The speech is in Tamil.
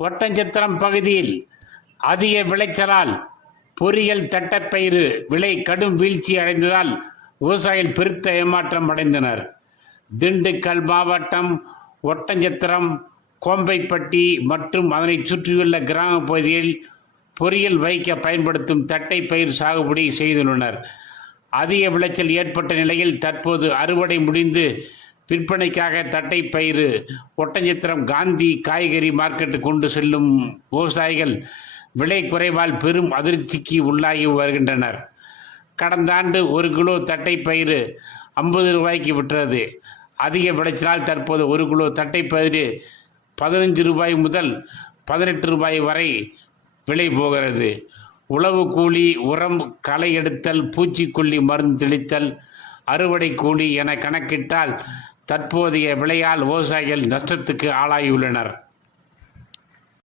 ஒட்டஞ்சத்திரம் பகுதியில் அதிக விளைச்சலால் பொரியல் தட்டைப்பயிறு விலை கடும் வீழ்ச்சி அடைந்ததால் விவசாயிகள் பெருத்த ஏமாற்றம் அடைந்தனர். திண்டுக்கல் மாவட்டம் ஒட்டஞ்சத்திரம், கோம்பைப்பட்டி மற்றும் அதனை சுற்றியுள்ள கிராம பகுதியில் பொரியல் வைக்க பயன்படுத்தும் தட்டைப்பயிர் சாகுபடி செய்துள்ளனர். அதிக விளைச்சல் ஏற்பட்ட நிலையில் தற்போது அறுவடை முடிந்து விற்பனைக்காக தட்டைப்பயிறு ஒட்டஞ்சத்திரம் காந்தி காய்கறி மார்க்கெட்டு கொண்டு செல்லும் விவசாயிகள் விலை குறைவால் பெரும் அதிர்ச்சிக்கு உள்ளாகி வருகின்றனர். கடந்த ஆண்டு 1 கிலோ தட்டைப்பயிறு 50 ரூபாய்க்கு விற்றது. அதிக விளைச்சலால் தற்போது 1 கிலோ தட்டைப்பயிறு 15 ரூபாய் முதல் 18 ரூபாய் வரை விலை போகிறது. உழவு கூலி, உரம், களை எடுத்தல், பூச்சிக்கொல்லி மருந்து தெளித்தல், அறுவடை கூலி என கணக்கிட்டால் தற்போதைய விலையால் விவசாயிகள் நஷ்டத்துக்கு ஆளாகியுள்ளனர்.